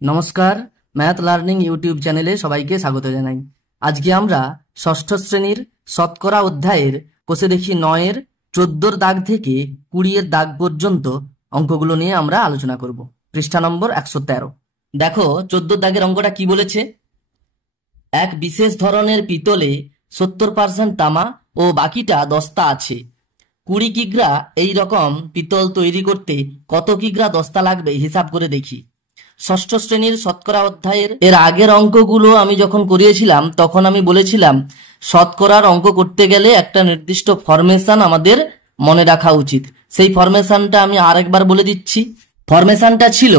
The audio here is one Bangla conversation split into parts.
নমস্কার, ম্যাথ লার্নিং ইউটিউব চ্যানেলে সবাইকে স্বাগত জানাই। আজকে আমরা ষষ্ঠ শ্রেণীর শতকরা অধ্যায়ের কোষে দেখি 9-এর 14-র দাগ থেকে 20-এর দাগ পর্যন্ত অঙ্কগুলো নিয়ে আমরা আলোচনা করব। পৃষ্ঠা নম্বর 113। দেখো 14 দাগের অঙ্কটা কি বলেছে। এক বিশেষ ধরনের পিতলে 70% তামা ও বাকিটা দস্তা আছে। 20 কিগ্রা এই রকম পিতল তৈরি করতে কত কিগ্রা দস্তা লাগবে হিসাব করে দেখি। ষষ্ঠ শ্রেণীর শতকরা অধ্যায়ের এর আগের অঙ্কগুলো আমি যখন করিয়েছিলাম তখন আমি বলেছিলাম শতকরার অঙ্ক করতে গেলে একটা নির্দিষ্ট ফরমেশন আমাদের মনে রাখা উচিত। সেই ফরমেশনটা আমি আরেকবার বলে দিচ্ছি। ফরমেশনটা ছিল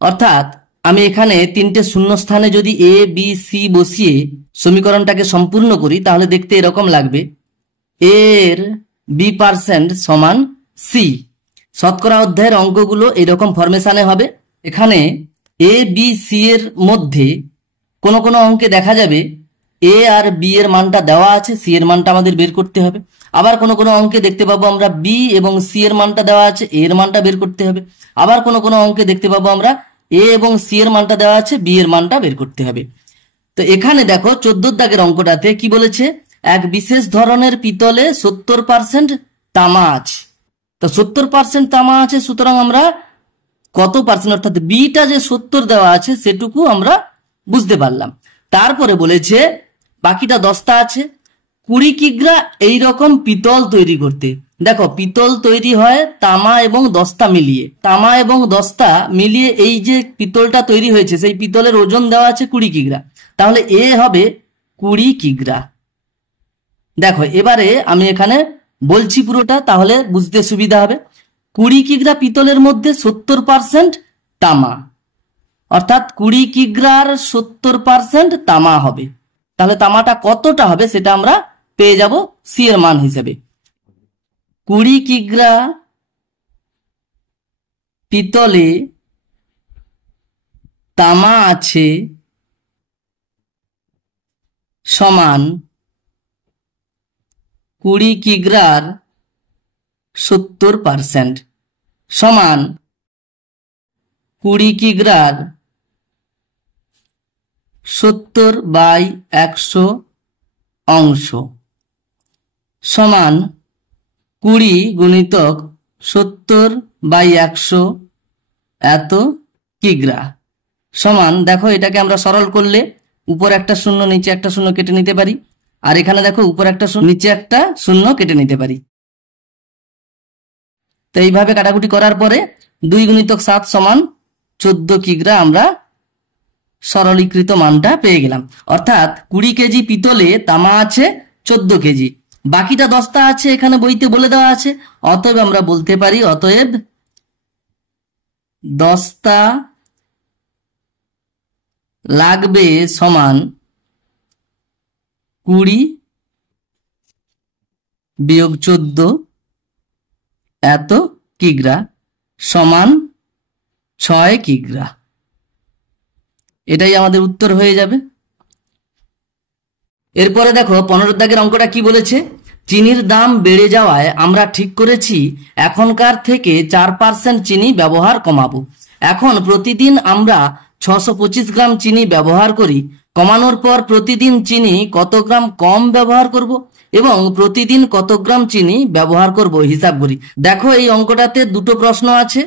অর্থাৎ আমি এখানে 3টে শূন্যস্থানে যদি এ বি সি বসিয়ে সমীকরণটাকে সম্পূর্ণ করি তাহলে দেখতে এরকম লাগবে। এর b% সমান সি। শতকরা অধ্যায়ের অঙ্কগুলো এরকম ফরমেশনে হবে। এখানে এ বি সি এর মধ্যে কোনো কোনো অঙ্কে দেখা যাবে এ আর বি এর মানটা দেওয়া আছে, সি এর মানটা আমাদের বের করতে হবে। আবার কোনো কোনো অঙ্কে দেখতে পাবো আমরা বি এবং সি এর মানটা দেওয়া আছে, এ এর মানটা বের করতে হবে। আবার কোনো কোনো অঙ্কে দেখতে পাবো আমরা এ এবং সি এর মানটা দেওয়া আছে, বি এর মানটা বের করতে হবে। তো এখানে দেখো 14 দাগের অঙ্কটাতে কি বলেছে, এক বিশেষ ধরনের পিতলে 70% তামা আছে। তো 70% তামা আছে, সুতরাং আমরা কত পার্সেন্ট অর্থাৎ বিটা যে 70 দেওয়া আছে সেটুকু আমরা বুঝতে পারলাম। তারপরে বলেছে বাকিটা দস্তা আছে। 20 কিগ্রা এইরকম পিতল তৈরি করতে। দেখো পিতল তৈরি হয় তামা এবং দস্তা মিলিয়ে। তামা এবং দস্তা মিলিয়ে এই যে পিতলটা তৈরি হয়েছে সেই পিতলের ওজন দেওয়া আছে 20 কিগ্রা। তাহলে এ হবে 20 কিগ্রা। দেখো এবারে আমি এখানে বলছি পুরোটা, তাহলে বুঝতে সুবিধা হবে। 20 কিগ্রা পিতলের মধ্যে 70% তামা, অর্থাৎ 20 কিগ্রার 70% তামা হবে। তাহলে তামাটা কতটা হবে সেটা আমরা পেয়ে যাব সি এর মান হিসেবে। 20 কিগ্রা পিতলে তামা আছে সমান 20 কিগ্রার 70% সমান 20 কিগ্রার 70/100 অংশ সমান 20 গুণিতক 70/100 এত কিগ্রা সমান। দেখো এটাকে আমরা সরল করলে উপর একটা শূন্য নিচে একটা শূন্য কেটে নিতে পারি, আর এখানে দেখো উপর একটা শূন্য নিচে একটা শূন্য কেটে নিতে পারি। তো এইভাবে কাটাকুটি করার পরে 2 গুণিতক 7 সমান 14 কিগ্রা আমরা সরলীকৃত মানটা পেয়ে গেলাম। অর্থাৎ 20 কেজি পিতলে তামা আছে 14 কেজি, বাকিটা দস্তা আছে এখানে বইতে বলে দেওয়া আছে। অতএব আমরা বলতে পারি অতএব দস্তা লাগবে সমান 20 বিয়োগ 14 এত কিগ্রা সমান 6 কিগ্রা। এটাই আমাদের উত্তর হয়ে যাবে। এরপরে দেখো 15 দাগের অঙ্কটা কি বলেছে, চিনির দাম বেড়ে যাওয়ায় আমরা ঠিক করেছি এখনকার থেকে 4% চিনি ব্যবহার কমাবো। এখন প্রতিদিন আমরা 625 গ্রাম চিনি ব্যবহার করি। কমানোর পর প্রতিদিন চিনি কত গ্রাম কম ব্যবহার করব এবং প্রতিদিন কত গ্রাম চিনি ব্যবহার করব হিসাব করি। দেখো এই অঙ্কটাতে দুটো প্রশ্ন আছে,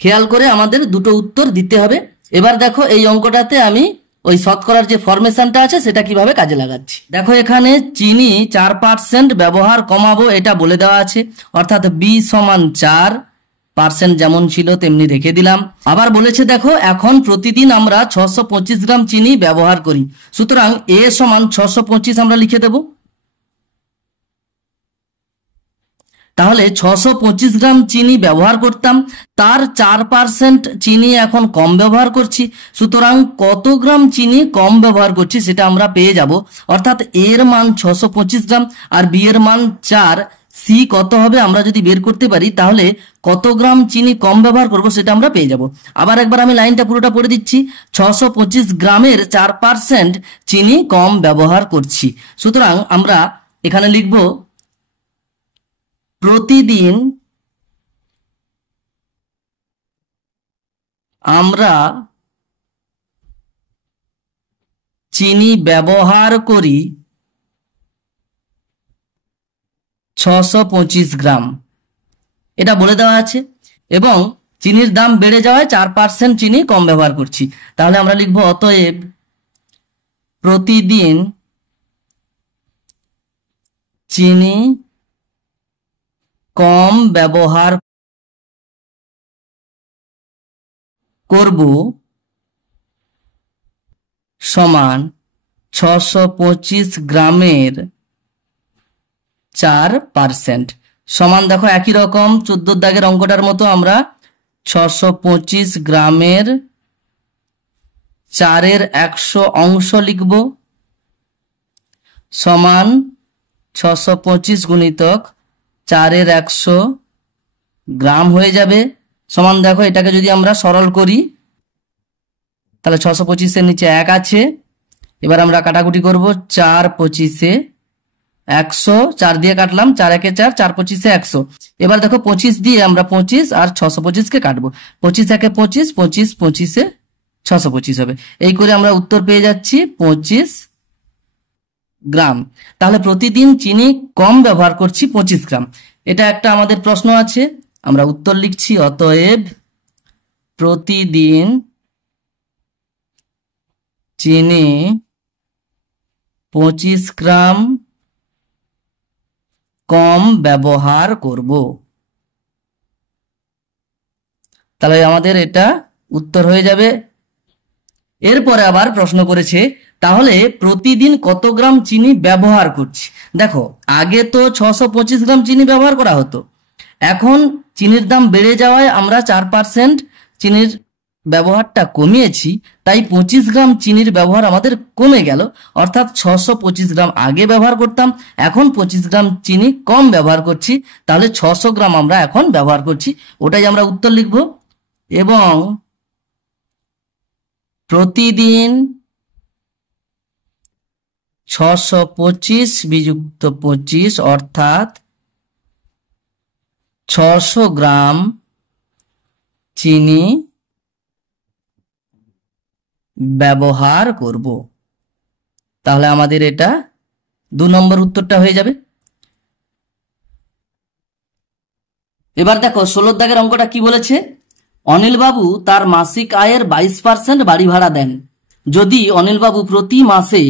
খেয়াল করে আমাদের দুটো উত্তর দিতে হবে। এবার দেখো এই অঙ্কটাতে আমি ওই শতকরার যে ফরমেশনটা আছে সেটা কিভাবে কাজে লাগাচ্ছি। দেখো এখানে চিনি 4% ব্যবহার কমাবো এটা বলে দেওয়া আছে, অর্থাৎ বি সমান 4% যেমন ছিল তেমনি রেখে দিলাম। আবার বলেছে দেখো এখন প্রতিদিন আমরা 625 গ্রাম চিনি ব্যবহার করি, সুতরাং এ সমান 625 আমরা লিখে দেব। তাহলে 625 গ্রাম চিনি ব্যবহার করতাম, তার 4% চিনি এখন কম ব্যবহার করছি, সুতরাং কত গ্রাম চিনি কম ব্যবহার করছি সেটা আমরা পেয়ে যাব। অর্থাৎ এর মান 625 গ্রাম আর বি এর মান 4, সি কত হবে আমরা যদি বের করতে পারি তাহলে কত গ্রাম চিনি কম ব্যবহার করব সেটা আমরা পেয়ে যাব। আবার একবার আমি লাইনটা পুরোটা পড়ে দিচ্ছি, 625 গ্রামের 4% চিনি কম ব্যবহার করছি, সুতরাং আমরা এখানে লিখব প্রতিদিন আমরা চিনি ব্যবহার করি 625 গ্রাম, এটা বলে দেওয়া আছে। এবং চিনির দাম বেড়ে যাওয়ায় 4% চিনি কম ব্যবহার করছি। তাহলে আমরা লিখব অতএব প্রতিদিন চিনি কম ব্যবহার করব সমান 625 গ্রামের 4%। সমান দেখো একই রকম 14 দাগের অঙ্কটার মতো আমরা 625 গ্রামের 4-এর 100 অংশ লিখব সমান 625 গুণিতক 4-এর 100 গ্রাম হয়ে যাবে। সমান দেখো এটাকে যদি আমরা সরল করি তাহলে 625-এর নিচে 1 আছে। এবার আমরা কাটাকুটি করব, 4-25-এ 100, 4 দিয়ে কাটলাম, 4-1-এ 4, 4-25-এ 100। এবার দেখো 25 দিয়ে আমরা 25 আর 625-কে কাটবো, 25-1-এ 25, 25-25-এ 625 হবে। এই করে আমরা উত্তর পেয়ে যাচ্ছি 25 গ্রাম। তাহলে প্রতিদিন চিনি কম ব্যবহার করছি 25 গ্রাম। এটা একটা আমাদের প্রশ্ন আছে, আমরা উত্তর লিখছি অতএব প্রতিদিন চিনি 25 গ্রাম কম ব্যবহার করব। তাহলে আমাদের এটা উত্তর হয়ে যাবে। এরপরে আবার প্রশ্ন করেছে তাহলে প্রতিদিন কত গ্রাম চিনি ব্যবহার করছি। দেখো আগে তো 625 গ্রাম চিনি ব্যবহার করা হতো, এখন চিনির দাম বেড়ে যাওয়ায় আমরা 4% চিনির ব্যবহারটা কমিয়েছি, তাই 25 গ্রাম চিনির ব্যবহার আমাদের কমে গেল। অর্থাৎ 625 গ্রাম আগে ব্যবহার করতাম, এখন 25 গ্রাম চিনি কম ব্যবহার করছি। তাহলে 600 গ্রাম আমরা এখন ব্যবহার করছি, ওটাই আমরা উত্তর লিখব। এবং প্রতিদিন 625 বিযুক্ত 25 অর্থাৎ 600 গ্রাম চিনি ব্যবহার করব। তাহলে আমাদের এটা 2 নম্বর উত্তরটা হয়ে যাবে। এবার দেখো 16 দাগের অঙ্কটা কি বলেছে, অনিলবাবু তার মাসিক আয়ের 22% বাড়ি ভাড়া দেন। যদি অনিলবাবু প্রতি মাসে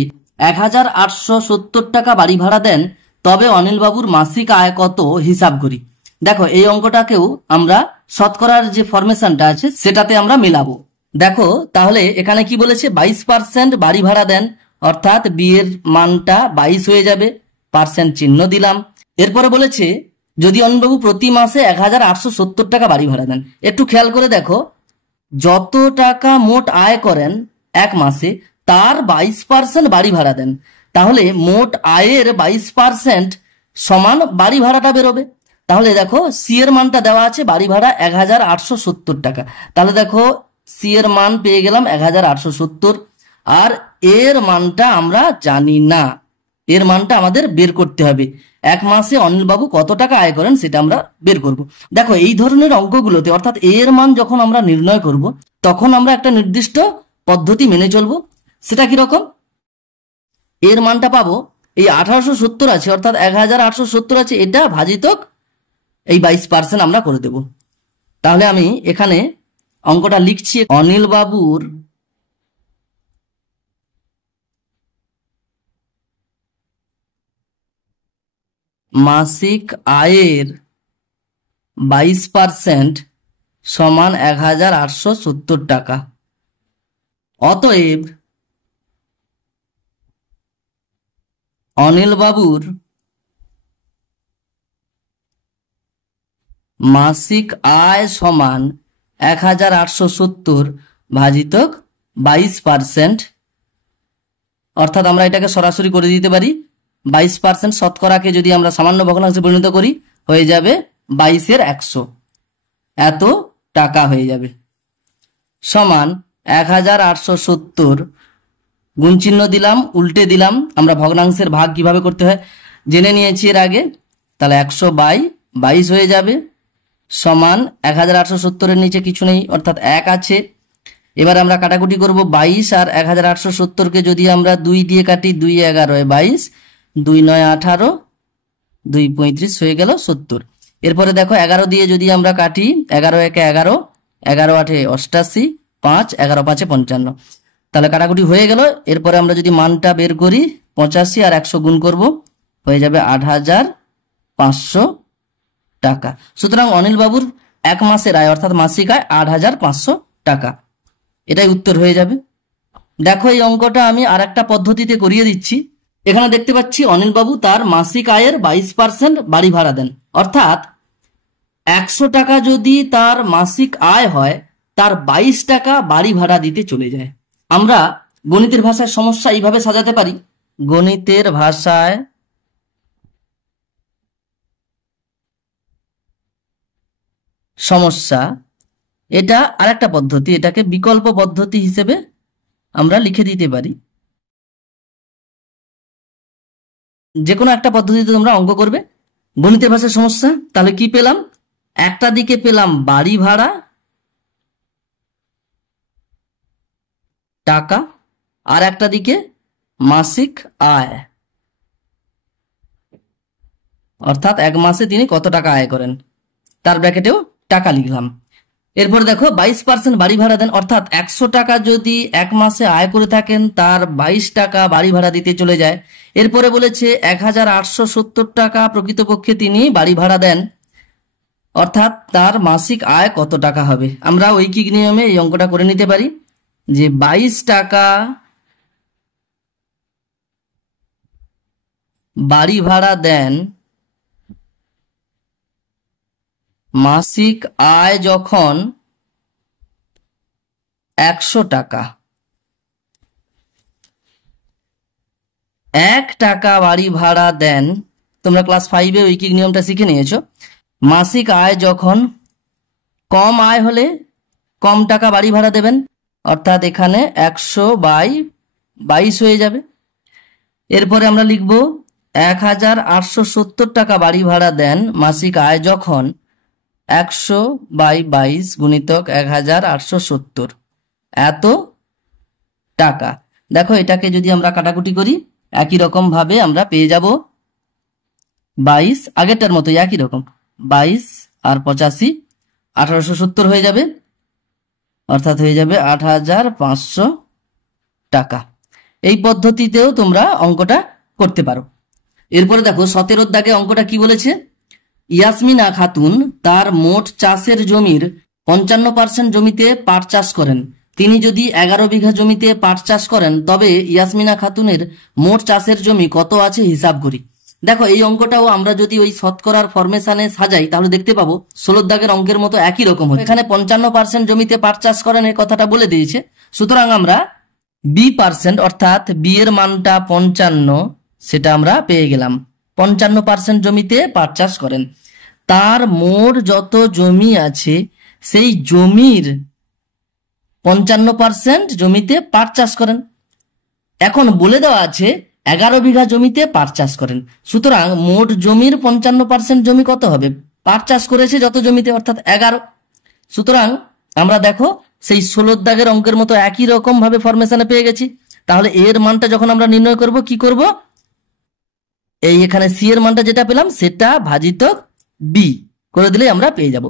1870 টাকা বাড়ি ভাড়া দেন তবে অনিলবাবুর মাসিক আয় কত হিসাব করি। দেখো এই অঙ্কটাকেও আমরা শতকরার যে ফরমেশনটা আছে সেটাতে আমরা মেলাবো। দেখো তাহলে এখানে কি বলেছে, 22% বাড়ি ভাড়া দেন, অর্থাৎ বিয়ের মানটা 22 হয়ে যাবে, পার্সেন্ট চিহ্ন দিলাম। এরপরে বলেছে যদি অনিলবাবু প্রতি মাসে 1870 টাকা বাড়ি ভাড়া দেন। একটু খেয়াল করে দেখো, যত টাকা মোট আয় করেন এক মাসে তার 22% বাড়ি ভাড়া দেন, তাহলে মোট আয়ের 22% সমান বাড়ি ভাড়াটা বেরোবে। তাহলে দেখো সি এর মানটা দেওয়া আছে বাড়ি ভাড়া 1870 টাকা, তাহলে দেখো সি এর মান পেয়ে গেলাম 1870, আর এর মানটা আমরা জানি না, এর মানটা আমাদের বের করতে হবে। এক মাসে অনিলবাবু কত টাকা আয় করেন সেটা আমরা বের করব। দেখো এই ধরনের অঙ্কগুলোতে অর্থাৎ এর মান যখন আমরা নির্ণয় করব তখন আমরা একটা নির্দিষ্ট পদ্ধতি মেনে চলবো। সেটা কিরকম, এর মানটা পাবো এই 1870 আছে অর্থাৎ 1870 আছে, এটা ভাজিতক এই 22% আমরা করে দেব। তাহলে আমি এখানে অঙ্কটা লিখছি, অনিলবাবুর মাসিক আয়ের 22% সমান 1870 টাকা। অতএব অনিলবাবুর মাসিক আয় সমান 1870 ভাজিতক 22%, অর্থাৎ আমরা এটাকে সরাসরি করে দিতে পারি। 22% শতকরাকে যদি আমরা সামান্য ভগ্নাংশে পরিণত করি হয়ে যাবে 22-এর 100, এত টাকা হয়ে যাবে সমান 1870 গুণ চিহ্ন দিলাম, উল্টে দিলাম। আমরা ভগ্নাংশের ভাগ কিভাবে করতে হয় জেনে নিয়েছি এর আগে। তাহলে 100/22 হয়ে যাবে সমান 1870-এর নিচে কিছু নেই অর্থাৎ 1 আছে। এবার আমরা কাটাকুটি করব 22 আর 1870-কে যদি আমরা 2 দিয়ে কাটি, 2 11 22, 2 9 18, 2 35 হয়ে গেল 70। এরপরে দেখো 11 দিয়ে যদি আমরা কাটি, 11 1 11, 11 8 88, 5 11 5 55। তাহলে কাটাকুটি হয়ে গেল। এরপরে আমরা যদি মানটা বের করি 85 আর 100 গুণ করব, হয়ে যাবে 8,500 টাকা। সুতরাং অনিল বাবুর এক মাসের আয় অর্থাৎ মাসিক আয় 8,500 টাকা। এটাই উত্তর হয়ে যাবে। দেখো এই অঙ্কটা আমি আর একটা পদ্ধতিতে করিয়ে দিচ্ছি। এখানে দেখতে পাচ্ছি অনিল বাবু তার মাসিক আয়ের 22% বাড়ি ভাড়া দেন, অর্থাৎ 100 টাকা যদি তার মাসিক আয় হয়, তার 22 টাকা বাড়ি ভাড়া দিতে চলে যায়। আমরা গণিতের ভাষায় সমস্যা এইভাবে সাজাতে পারি। গণিতের ভাষায় সমস্যা, এটা আরেকটা পদ্ধতি, এটাকে বিকল্প পদ্ধতি হিসেবে আমরা লিখে দিতে পারি। যে কোনো একটা পদ্ধতিতে তোমরা অঙ্ক করবে। গণিতের ভাষায় সমস্যা, তাহলে কি পেলাম? একটা দিকে পেলাম বাড়ি ভাড়া টাকা, আর একটা দিকে মাসিক আয়, অর্থাৎ এক মাসে তিনি কত টাকা আয় করেন, তার ব্র্যাকেটেও টাকা লিখলাম। এরপর দেখো 22% বাড়ি ভাড়া দেন, অর্থাৎ 100 টাকা যদি এক মাসে আয় করে থাকেন, তার 22 টাকা বাড়ি ভাড়া দিতে চলে যায়। এরপরে বলেছে 1,870 টাকা প্রকৃতপক্ষে তিনি বাড়ি ভাড়া দেন, অর্থাৎ তার মাসিক আয় কত টাকা হবে। আমরা ঐকিক নিয়মে এই অঙ্কটা করে নিতে পারি যে 22 টাকা বাড়ি ভাড়া দেন, মাসিক আয় যখন 100 টাকা, 1 টাকা বাড়ি ভাড়া দেন। তোমরা ক্লাস 5-এ ঐকিক নিয়মটা শিখে নিয়েছো। মাসিক আয় যখন কম আয় হলে কম টাকা বাড়ি ভাড়া দেবেন, অর্থাৎ এখানে 100/22 হয়ে যাবে। এরপরে আমরা লিখব 1,870 টাকা বাড়ি ভাড়া দেন মাসিক আয় যখন 100/22 গুণিতক 1,870 এত টাকা। দেখো এটাকে যদি আমরা কাটাকুটি করি, একই রকম ভাবে আমরা পেয়ে যাব 22, আগেরটার মতো একই রকম 22 আর 85 1870 হয়ে যাবে, অর্থাৎ হয়ে যাবে 8,500 টাকা। এই পদ্ধতিতেও তোমরা অঙ্কটা করতে পারো। এরপরে দেখো 17 দাগে অঙ্কটা কি বলেছে। ইয়াসমিনা খাতুন তার মোট চাষের জমির 55% জমিতে পাট চাষ করেন। তিনি যদি 11 বিঘা জমিতে পাট চাষ করেন, তবে ইয়াসমিনা খাতুনের মোট চাষের জমি কত আছে হিসাব করি। দেখো এই অঙ্কটাও আমরা যদি ওই শতকরার ফরমেশনে সাজাই, তাহলে দেখতে পাবো 16 দাগের অঙ্কের মতো একই রকম হচ্ছে। এখানে 55% জমিতে পাট চাষ করেন এই কথাটা বলে দিয়েছে। সুতরাং আমরা B% অর্থাৎ বি এর মানটা 55, সেটা আমরা পেয়ে গেলাম। 55% জমিতে পাট চাষ করেন, তার মোট যত জমি আছে সেই জমির 55% জমিতে পাট চাষ করেন। এখন বলে দেওয়া আছে 11 বিঘা জমিতে পাট চাষ করেন, সুতরাং মোট জমির 55% জমি কত হবে? পাট চাষ করেছে যত জমিতে, অর্থাৎ 11। সুতরাং আমরা দেখো সেই 16 দাগের অঙ্কের মতো একই রকম ভাবে ফরমেশনে পেয়ে গেছি। তাহলে এর মানটা যখন আমরা নির্ণয় করব, কি করব? এই এখানে সি এর মানটা যেটা পেলাম সেটা ভাজিত বি করে দিলেই আমরা পেয়ে যাব।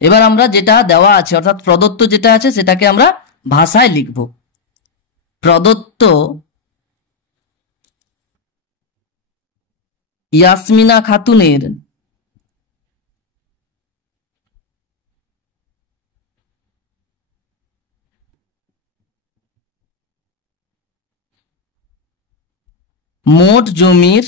এবার আমরা যেটা দেওয়া আছে অর্থাৎ প্রদত্ত যেটা আছে সেটাকে আমরা ভাষায় লিখব। প্রদত্ত ইয়াসমিনা খাতুনের মোট জমির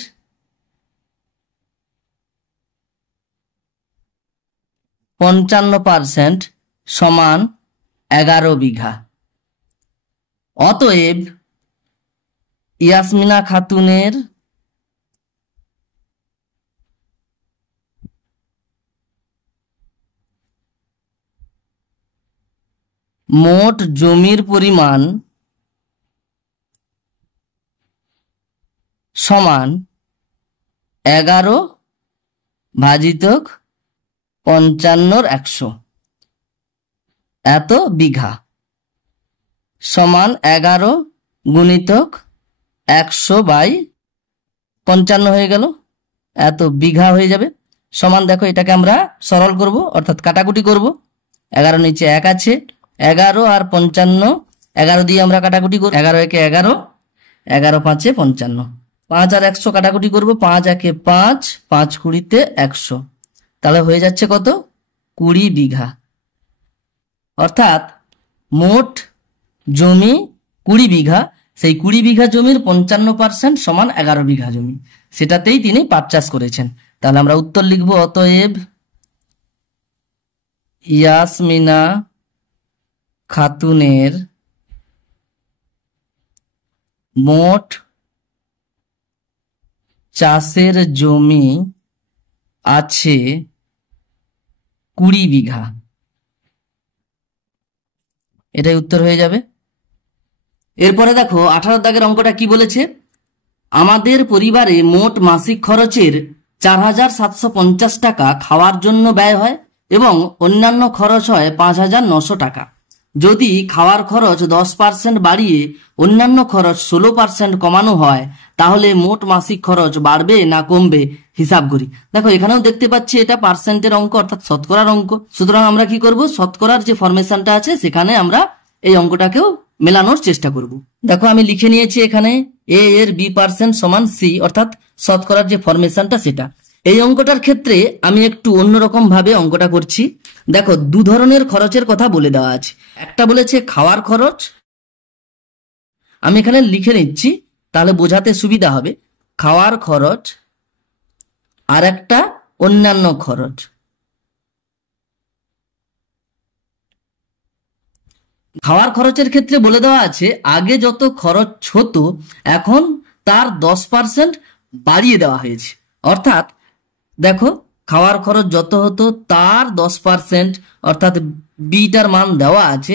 55% সমান 11 বিঘা। অতএব ইয়াসমিনা খাতুনের মোট জমির পরিমাণ সমান 11 ভাজিতক 55/100 এত বিঘা সমান 11 গুণিতক 100/55 হয়ে গেল, এত বিঘা হয়ে যাবে। সমান দেখো এটাকে আমরা সরল করব, অর্থাৎ কাটাকুটি করব। 11 নিচে 1 আছে, 11 আর 55, 11 দিয়ে আমরা কাটাকুটি করব। 11 একে 11, 11 5 55, 5 আর 100 কাটাকুটি করব। 5 একে 5, 5 কুড়িতে 100, তাহলে হয়ে যাচ্ছে কত? 20 বিঘা। অর্থাৎ মোট জমি 20 বিঘা, সেই 20 বিঘা জমির 55% সমান 11 বিঘা জমি, সেটাতেই তিনি পারচেস করেছেন। তাহলে আমরা উত্তর লিখব, অতএব ইয়াসমিনা খাতুনের মোট চাষের জমি আছে 20 বিঘা। এটাই উত্তর হয়ে যাবে। এরপরে দেখো 18 দাগের অঙ্কটা কি বলেছে, আমাদের পরিবারে মোট মাসিক খরচের 4750 টাকা খাওয়ার জন্য ব্যয় হয় এবং অন্যান্য খরচ হয় 5900 টাকা। যদি খাওয়ার খরচ 10% বাড়িয়ে অন্যান্য খরচ 16% কমানো হয়, তাহলে মোট মাসিক খরচ বাড়বে না কমবে হিসাব করি। দেখো এখানেও দেখতে পাচ্ছি এটা পার্সেন্টের অঙ্ক, অর্থাৎ শতকরার অঙ্ক। সুতরাং আমরা কি করব, শতকরার যে ফরমেশনটা আছে সেখানে আমরা এই অঙ্কটাকেও মেলানোর চেষ্টা করব। দেখো আমি লিখে নিয়েছি এখানে এ এর B% সমান সি, অর্থাৎ শতকরার যে ফরমেশনটা সেটা। এই অঙ্কটার ক্ষেত্রে আমি একটু অন্যরকম ভাবে অঙ্কটা করছি। দেখো দু ধরনের খরচের কথা বলে দেওয়া আছে, একটা বলেছে খাওয়ার খরচ, আমি এখানে লিখে নিচ্ছি তাহলে বোঝাতে সুবিধা হবে, খাওয়ার খরচ, আর একটা অন্যান্য খরচ। খাওয়ার খরচের ক্ষেত্রে বলে দেওয়া আছে আগে যত খরচ হতো এখন তার 10% বাড়িয়ে দেওয়া হয়েছে। অর্থাৎ দেখো খাওয়ার খরচ যত হতো তার 10%, অর্থাৎ বিটার মান দেওয়া আছে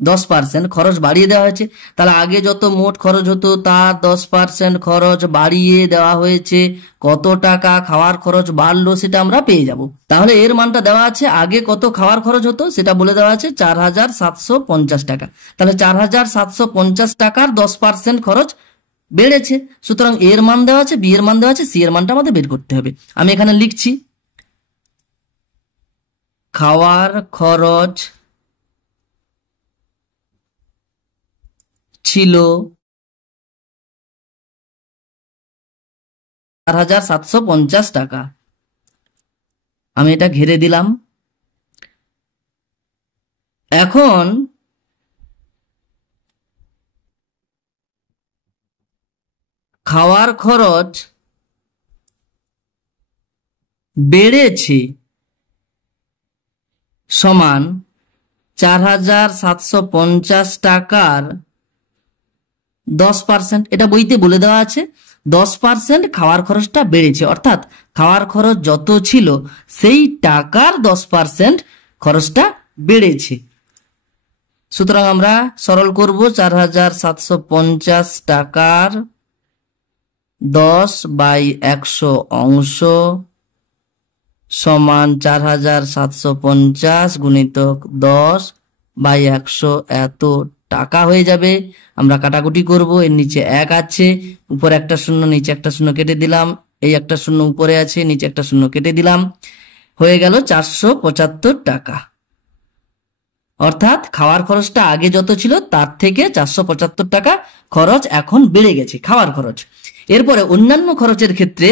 10%, খরচ বাড়িয়ে দেওয়া হয়েছে। তাহলে আগে যত মোট খরচ হতো তার 10% খরচ বাড়িয়ে দেওয়া হয়েছে। কত টাকা খাওয়ার খরচ বাড়লো সেটা আমরা পেয়ে যাব। তাহলে এর মানটা দেওয়া আছে, আগে কত খাওয়ার খরচ হতো সেটা বলে দেওয়া আছে 4750 টাকা। তাহলে 4750 টাকার 10% খরচ বেড়েছে। সুতরাং এর মান দেওয়া আছে, বি এর মান দেওয়া আছে, সি এর মানটা আমাদের বের করতে হবে। আমি এখানে লিখছি খাওয়ার খরচ ছিল 4750 টাকা। আমি এটা ঘিরে দিলাম। এখন খাওয়ার খরচ বেড়েছে সমান 4750 টাকার 10%। এটা বইতে বলে দেওয়া আছে 10% খাওয়ার খরচটা বেড়েছে, অর্থাৎ খাওয়ার খরচ যত ছিল সেই টাকার 10% খরচটা বেড়েছে। সুতরাং আমরা সরল করব, 4750 টাকার 10/100 অংশ সমান 4750 গুণিতক 10/100 এত টাকা হয়ে যাবে। আমরা কাটাকুটি করব, এর নিচে 1 আছে, উপরে একটা শূন্য নিচে একটা শূন্য কেটে দিলাম, এই একটা শূন্য উপরে আছে নিচে একটা শূন্য কেটে দিলাম, হয়ে গেল 475 টাকা। অর্থাৎ খাওয়ার খরচটা আগে যত ছিল তার থেকে 475 টাকা খরচ এখন বেড়ে গেছে খাওয়ার খরচ। এরপরে অন্যান্য খরচের ক্ষেত্রে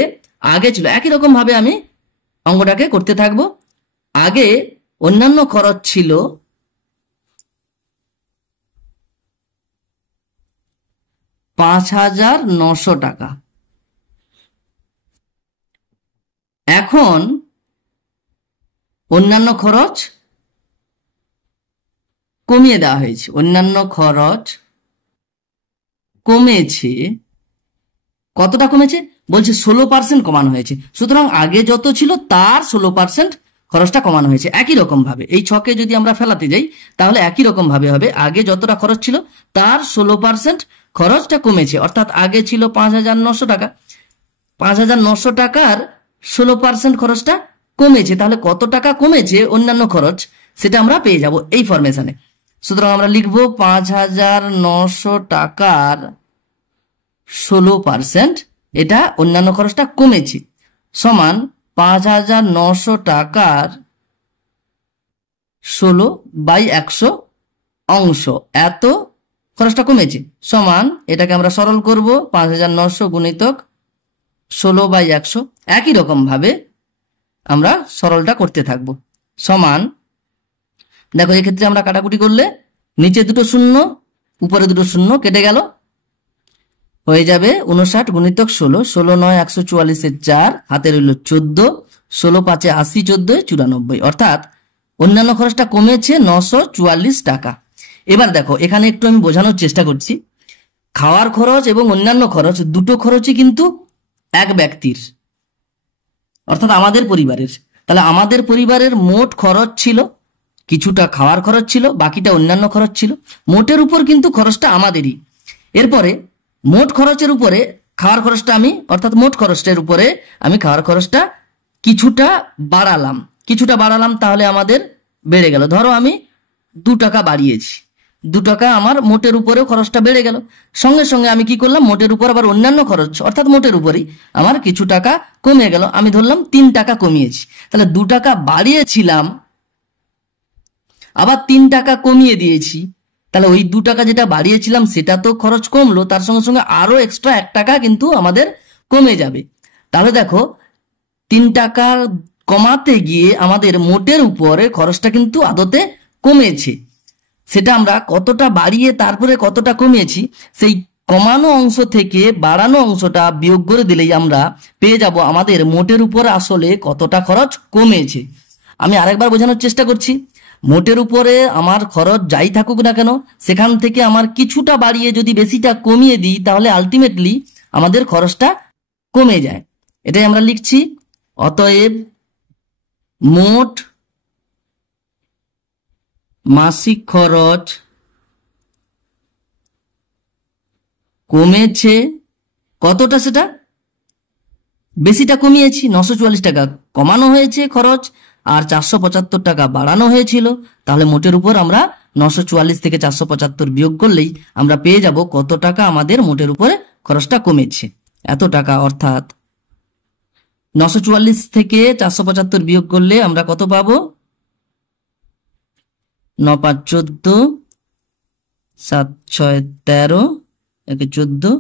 আগে ছিল, একই রকম ভাবে আমি অঙ্কটাকে করতে থাকবো। আগে অন্যান্য খরচ ছিল 5900 টাকা, এখন অন্যান্য খরচ কমিয়ে দেওয়া হয়েছে, অন্যান্য খরচ কমেছে। কতটা কমেছে বলছে 16% কমানো হয়েছে। সুতরাং আগে যত ছিল তার 16% খরচটা কমানো হয়েছে। একই রকম ভাবে এই ছকে যদি আমরা ফেলাতে যাই তাহলে একই রকম ভাবে হবে, আগে যতটা খরচ ছিল তার 16% খরচটা কমেছে। অর্থাৎ আগে ছিল 5900 টাকা, 5,900 টাকার 16% খরচটা কমেছে। তাহলে কত টাকা কমেছে অন্যান্য খরচ সেটা আমরা পেয়ে যাব এই ফরমেশনে। সুতরাং আমরা লিখব 5,900 টাকার 16%, এটা অন্যান্য খরচটা কমেছে, সমান 5,900 টাকার 16/100 অংশ, এত খরচটা কমেছে, সমান এটাকে আমরা সরল করব 5,900 গুণিতক 16/100। একই রকম ভাবে আমরা সরলটা করতে থাকব, সমান দেখো এক্ষেত্রে আমরা কাটাকুটি করলে নিচে দুটো শূন্য উপরে দুটো শূন্য কেটে গেল, হয়ে যাবে 59 গুণিতক 16, 16 9 144 4, হাতে রইল 14, 16 5 80, 14 94, অর্থাৎ অন্যান্য খরচটা কমেছে 944 টাকা। এবার দেখো এখানে একটু আমি বোঝানোর চেষ্টা করছি, খাওয়ার খরচ এবং অন্যান্য খরচ দুটো খরচই কিন্তু এক ব্যক্তির, অর্থাৎ আমাদের পরিবারের। তাহলে আমাদের পরিবারের মোট খরচ ছিল, কিছুটা খাওয়ার খরচ ছিল, বাকিটা অন্যান্য খরচ ছিল, মোটের উপর কিন্তু খরচটা আমাদেরই। এরপরে মোট খরচের উপরে খাওয়ার খরচটা আমি, অর্থাৎ মোট খরচের উপরে আমি খাওয়ার খরচটা কিছুটা বাড়ালাম, তাহলে আমাদের বেড়ে গেল। ধরো আমি 2 টাকা বাড়িয়েছি, 2 টাকা আমার মোটের উপরেও খরচটা বেড়ে গেল। সঙ্গে সঙ্গে আমি কি করলাম, মোটের উপর আবার অন্যান্য খরচ অর্থাৎ মোটের উপরেই আমার কিছু টাকা কমে গেল, আমি ধরলাম 3 টাকা কমিয়েছি। তাহলে 2 টাকা বাড়িয়েছিলাম, আবার 3 টাকা কমিয়ে দিয়েছি, তাহলে ওই 2 টাকা যেটা বাড়িয়েছিলাম সেটা তো খরচ কমলো, তার সঙ্গে সঙ্গে আরো এক্সট্রা 1 টাকা কিন্তু আমাদের কমে যাবে। তাহলে দেখো 3 টাকা কমাতে গিয়ে আমাদের মোটের উপরে খরচটা কিন্তু আদতে কমেছে। সেটা আমরা কতটা বাড়িয়ে তারপরে কতটা কমিয়েছি, সেই কমানো অংশ থেকে বাড়ানো অংশটা বিয়োগ করে দিলেই আমরা পেয়ে যাব আমাদের মোটের উপর আসলে কতটা খরচ কমেছে। আমি আরেকবার বোঝানোর চেষ্টা করছি, মোটের উপরে আমার খরচ যাই থাকুক না কেন, সেখান থেকে আমার কিছুটা বাড়িয়ে যদি বেশিটা কমিয়ে দিই, তাহলে আলটিমেটলি আমাদের খরচটা কমে যায়। এটাই আমরা লিখছি, অতএব মোট মাসিক খরচ কমেছে কতটা, সেটা বেশিটা কমিয়েছি, 944 টাকা কমানো হয়েছে খরচ, আর 475 টাকা বাড়ানো হয়েছিল। তাহলে মোটের উপর আমরা 944 থেকে 475 বিয়োগ করলেই আমরা পেয়ে যাব কত টাকা আমাদের মোটের উপরে খরচটা কমেছে, এত টাকা। অর্থাৎ 944 থেকে 475 বিয়োগ করলে আমরা কত পাবো, 9 5 14, 7 6 13, 1 14,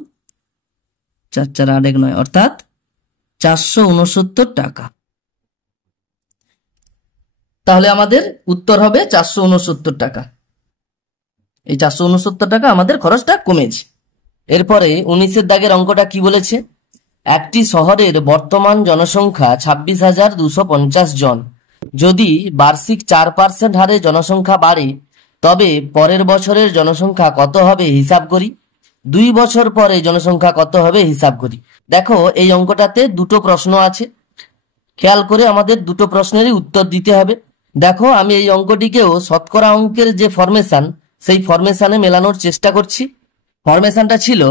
4 4 8 1 9, অর্থাৎ 469 টাকা। তাহলে আমাদের উত্তর হবে 469 টাকা। এই 469 টাকা আমাদের খরচটা কমেছে। এরপরে 19-এর দাগের অঙ্কটা কি বলেছে, একটি শহরের বর্তমান জনসংখ্যা 26,250 জন। যদি বার্ষিক 4% হারে জনসংখ্যা বাড়ে, তবে পরের বছরের জনসংখ্যা কত হবে হিসাব করি। 2 বছর পরে জনসংখ্যা কত হবে হিসাব করি। দেখো এই অঙ্কটাতে দুটো প্রশ্ন আছে, খেয়াল করে আমাদের দুটো প্রশ্নেরই উত্তর দিতে হবে। দেখো আমি এই অঙ্কটিকেও শতকরা অঙ্কের যে ফরমেশন, সেই ফরমেশনে মেলানোর চেষ্টা করছি। ফরমেশনটা ছিল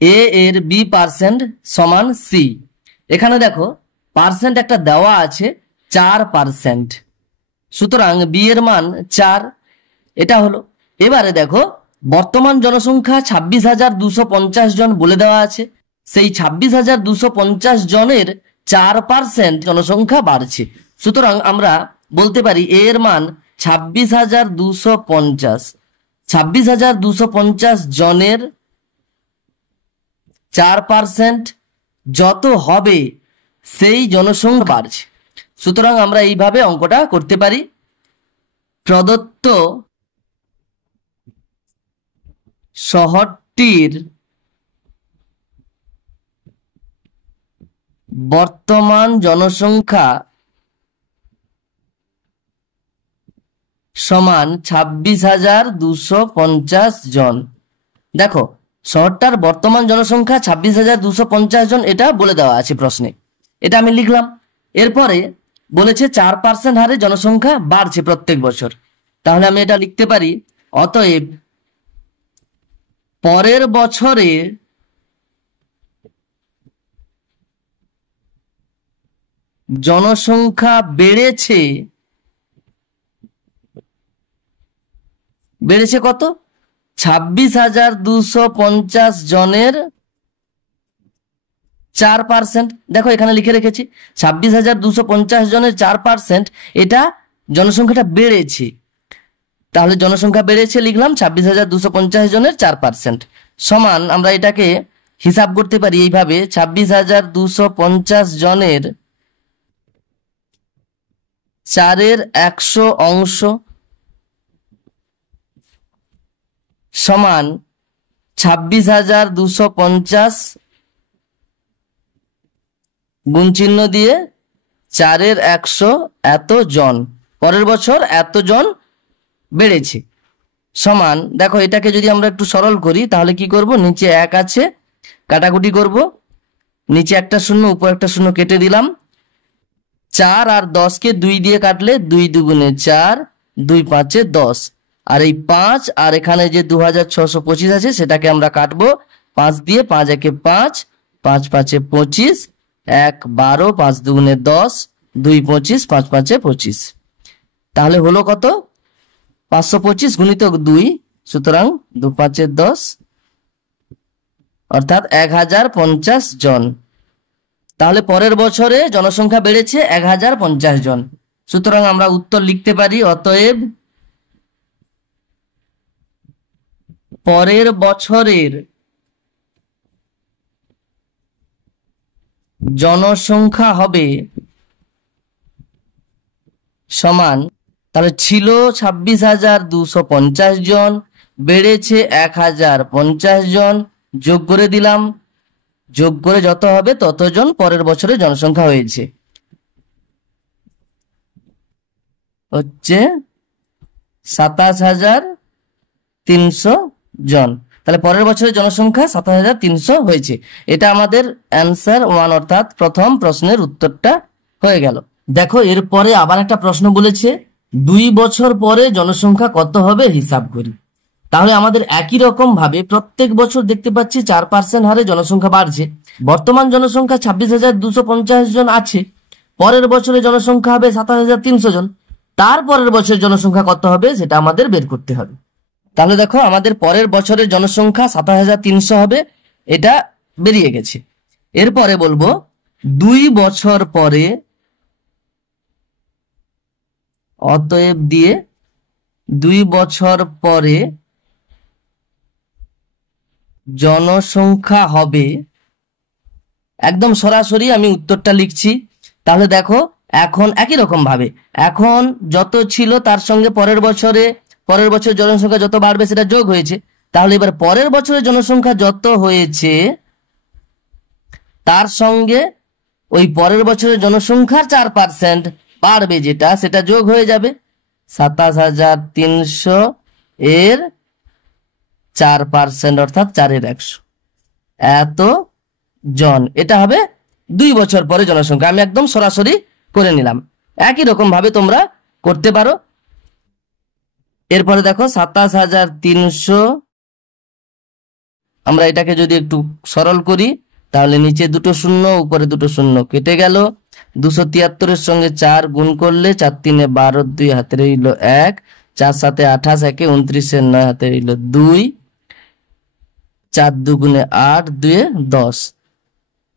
এ এর b% সমান সি। এখানে দেখো পার্সেন্ট একটা দেওয়া আছে 4%, সুতরাং বি এর মান 4, এটা হলো। এবারে দেখো বর্তমান জনসংখ্যা 26,250 জন বলে দেওয়া আছে, সেই 26,250 জনের 4% জনসংখ্যা বাড়ছে, সুতরাং আমরা বলতে পারি এ এর মান 26,250। 26,250 জনের 4% যত হবে সেই জনসংখ্যা বাড়ছে। সুতরাং আমরা এইভাবে অঙ্কটা করতে পারি, প্রদত্ত শহরটির বর্তমান জনসংখ্যা সমান 26,250 জন। দেখো শহরটার বর্তমান জনসংখ্যা 26,250 জন, এটা বলে দেওয়া আছে প্রশ্নে, এটা আমি লিখলাম। এরপরে বলেছে 4% হারে জনসংখ্যা বাড়ছে প্রত্যেক বছর, তাহলে আমি এটা লিখতে পারি, অতএব পরের বছরে জনসংখ্যা বেড়েছে, বেড়েছে কত? 26,250 জনের 4%। দেখো এখানে লিখে রেখেছি 26,250 জনের 4%, এটা জনসংখ্যাটা বেড়েছে। তাহলে জনসংখ্যা বেড়েছে লিখলাম 26,250 জনের 4%, সমান আমরা এটাকে হিসাব করতে পারি এইভাবে 26,250 জনের 4/100 অংশ সমান 26,250 গুণ চিহ্ন দিয়ে 4/100 এত জন, পরের বছর এত জন বেড়েছে, সমান দেখো এটাকে যদি আমরা একটু সরল করি তাহলে কি করব, নিচে 1 আছে, কাটাকুটি করব, নিচে একটা শূন্য উপর একটা শূন্য কেটে দিলাম, 4 আর 10কে 2 দিয়ে কাটলে 2 দুগুণে 4, 2 5-এ 10, আর এই 5 আর এখানে যে 2625 আছে সেটাকে আমরা কাটবো 5 দিয়ে, 5 একে 5, 5 5-এ 25, 1 12, 5 দুগুণে 10, 2 25, 5 5-এ 25, তাহলে হলো কত? 525 গুণিতক 2, সুতরাং 2 5-এ 10, অর্থাৎ 1050 জন। তাহলে পরের বছরে জনসংখ্যা বেড়েছে 1050 জন, সুতরাং আমরা উত্তর লিখতে পারি অতএব পরের বছরের জনসংখ্যা হবে সমান, তাহলে ছিল 26,250 জন, বেড়েছে 1050 জন, যোগ করে দিলাম, যোগ করে যত হবে ততজন পরের বছরে জনসংখ্যা হয়েছে, হচ্ছে 27,300 জন। তাহলে পরের বছরের জনসংখ্যা 27,300 হয়েছে। এটা আমাদের অ্যান্সার 1 অর্থাৎ প্রথম প্রশ্নের উত্তরটা হয়ে গেল। দেখো এরপরে আবার একটা প্রশ্ন বলেছে 2 বছর পরে জনসংখ্যা কত হবে হিসাব করি। তাহলে আমাদের একই রকম ভাবে প্রত্যেক বছর দেখতে পাচ্ছি 4% হারে জনসংখ্যা বাড়ছে। বর্তমান জনসংখ্যা 26,250 জন আছে, পরের বছরে জনসংখ্যা হবে 27,300 জন, তারপরের বছরের জনসংখ্যা কত হবে সেটা আমাদের বের করতে হবে। তাহলে দেখো আমাদের পরের বছরের জনসংখ্যা 27,300 হবে, এটা বেরিয়ে গেছে। এরপরে বলবো 2 বছর পরে, অতএব দিয়ে 2 বছর পরে জনসংখ্যা হবে, একদম সরাসরি আমি উত্তরটা লিখছি। তাহলে দেখো এখন একই রকম ভাবে এখন যত ছিল তার সঙ্গে পরের বছর জনসংখ্যা যত বাড়বে সেটা যোগ হয়েছে। তাহলে এবার পরের বছরের জনসংখ্যা যত হয়েছে তার সঙ্গে ওই পরের বছরের জনসংখ্যার 4% বাড়বে যেটা, সেটা যোগ হয়ে যাবে। 27,300 এর 4% অর্থাৎ 4/100 এত জন, এটা হবে 2 বছর পরে জনসংখ্যা। আমি একদম সরাসরি করে নিলাম, একই রকম ভাবে তোমরা করতে পারো। এরপরে দেখো 27,300, আমরা এটাকে যদি একটু সরল করি তাহলে নিচে 2 শূন্য উপরে 2 শূন্য কেটে গেল। 273 সঙ্গে 4 গুণ করলে 4 3 12, 2 হাতে রইল 1, 4 7 28, 1 29, 9 হাতে রইল 2, 4 2 8, 2 10।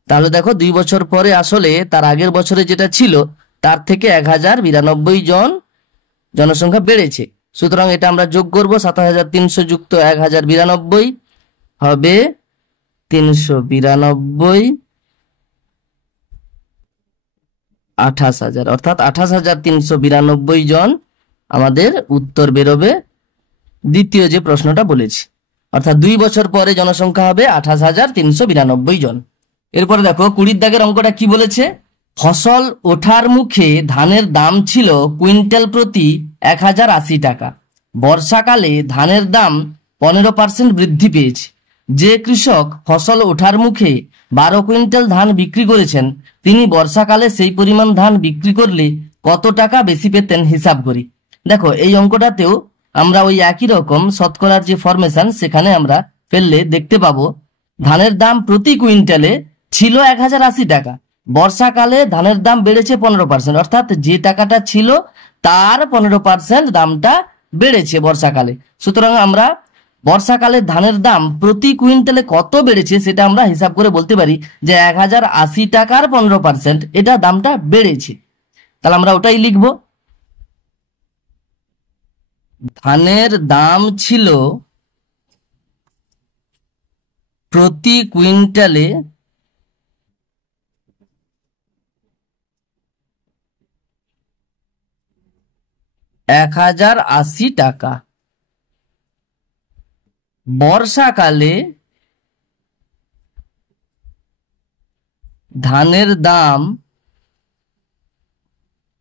তাহলে দেখো 2 বছর পরে আসলে তার আগের বছরে যেটা ছিল তার থেকে 1092 জন জনসংখ্যা বেড়েছে, সুতরাং এটা আমরা যোগ করব। 27,300 যুক্ত 1092 হবে 392, 28,000 অর্থাৎ 28,392 জন আমাদের উত্তর বেরোবে দ্বিতীয় যে প্রশ্নটা বলেছি, অর্থাৎ 2 বছর পরে জনসংখ্যা হবে 28,392 জন। এরপরে দেখো 20 দাগের অঙ্কটা কি বলেছে, ফসল ওঠার মুখে ধানের দাম ছিল কুইন্টাল প্রতি 1080 টাকা, বর্ষাকালে ধানের দাম 15% বৃদ্ধি পেয়েছে। যে কৃষক ফসল ওঠার মুখে 12 কুইন্টাল ধান বিক্রি করেছেন তিনি বর্ষাকালে সেই পরিমাণ ধান বিক্রি করলে কত টাকা বেশি পেতেন হিসাব করি। দেখো এই অঙ্কটাতেও আমরা ওই একই রকম শতকরার যে ফরমেশন সেখানে আমরা ফেললে দেখতে পাবো ধানের দাম প্রতি কুইন্টালে ছিল 1080 টাকা, বর্ষাকালে ধানের দাম বেড়েছে 15%, অর্থাৎ যে টাকাটা ছিল তার 15% দামটা বেড়েছে বর্ষাকালে। সুতরাং আমরা বর্ষাকালে ধানের দাম প্রতি কুইন্টালে কত বেড়েছে সেটা আমরা হিসাব করে বলতে পারি যে 1080 টাকার 15% এটা দামটা বেড়েছে। তাহলে আমরা ওটাই লিখব। ধানের দাম ছিল প্রতি কুইন্টালে 1080 টাকা। বর্ষাকালে ধানের দাম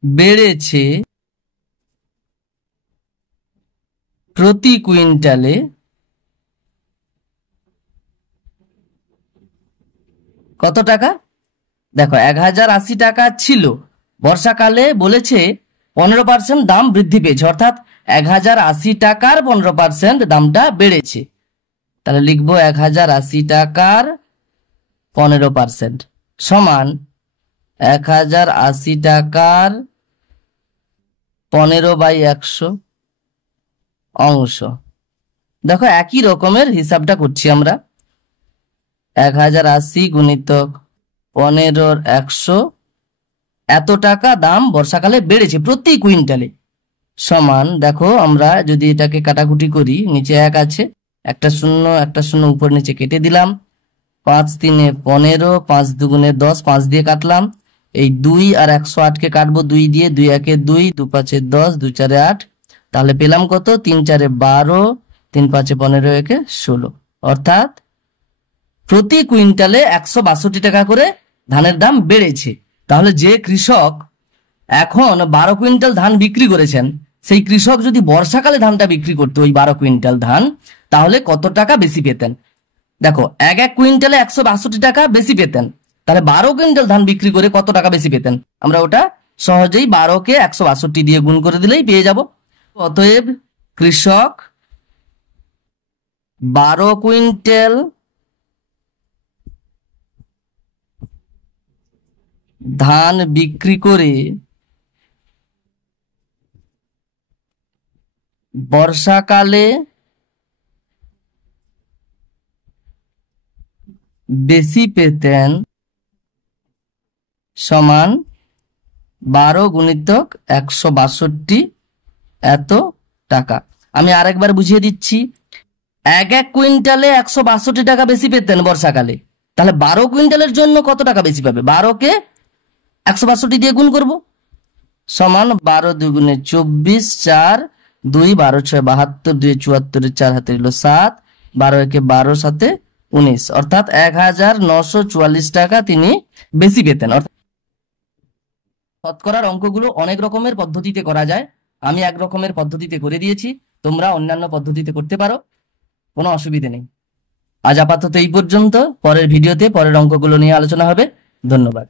বেড়েছে প্রতি কুইন্টালে কত টাকা? দেখো 1080 টাকা ছিল, বর্ষাকালে বলেছে 15% দাম বৃদ্ধি পেয়েছে, অর্থাৎ 1080 টাকার 15% দামটা বেড়েছে। তাহলে লিখবো 1080 টাকার 15% সমান 1080 টাকার 15/100 অংশ। দেখো একই রকমের হিসাবটা করছি আমরা। 1080 গুণিতক 15/100 এত টাকা দাম বর্ষাকালে বেড়েছে প্রতি কুইন্টালে, সমান দেখো আমরা যদি এটাকে কাটাকুটি করি, নিচে 1 আছে, একটা শূন্য একটা শূন্য উপর নিচে কেটে দিলাম, 5 3 15, 5 2 10, 5 দিয়ে কাটলাম, এই 2 আর 108কে কাটবো 2 দিয়ে, 2 1 2, 2 5 10, 2 4 8, তাহলে পেলাম কত? 3 4 12, 3 5 15, 1 16, অর্থাৎ প্রতি কুইন্টালে 162 টাকা করে ধানের দাম বেড়েছে। তাহলে যে কৃষক এখন 12 কুইন্টাল ধান বিক্রি করেছেন, সেই কৃষক যদি বর্ষাকালে ধানটা বিক্রি করতো ওই 12 কুইন্টাল ধান, তাহলে কত টাকা বেশি পেতেন? দেখো এক কুইন্টালে 162 টাকা বেশি পেতেন, তাহলে 12 কুইন্টাল ধান বিক্রি করে কত টাকা বেশি পেতেন? আমরা ওটা সহজেই 12কে 162 দিয়ে গুণ করে দিলেই পেয়ে যাব। অতএব কৃষক 12 কুইন্টাল ধান বিক্রি করে বর্ষাকালে বেশি পেতেন সমান 12 গুণিতক 162 এত টাকা। আমি আরেকবার বুঝিয়ে দিচ্ছি, এক কুইন্টালে 162 টাকা বেশি পেতেন বর্ষাকালে, তাহলে 12 কুইন্টালের জন্য কত টাকা বেশি পাবে? 12কে 162 দিয়ে গুণ করব, সমান 12 2 24, 4 2 12 6 72, 2 74, 4 হাতে হলো 7, 12 1 12, 7 19, অর্থাৎ 1944 টাকা তিনি বেশি পেতেন। অর্থাৎ শতকরার অঙ্কগুলো অনেক রকমের পদ্ধতিতে করা যায়, আমি এক রকমের পদ্ধতিতে করে দিয়েছি, তোমরা অন্যান্য পদ্ধতিতে করতে পারো, কোনো অসুবিধে নেই। আজ আপাতত এই পর্যন্ত, পরের ভিডিওতে পরের অঙ্কগুলো নিয়ে আলোচনা হবে। ধন্যবাদ।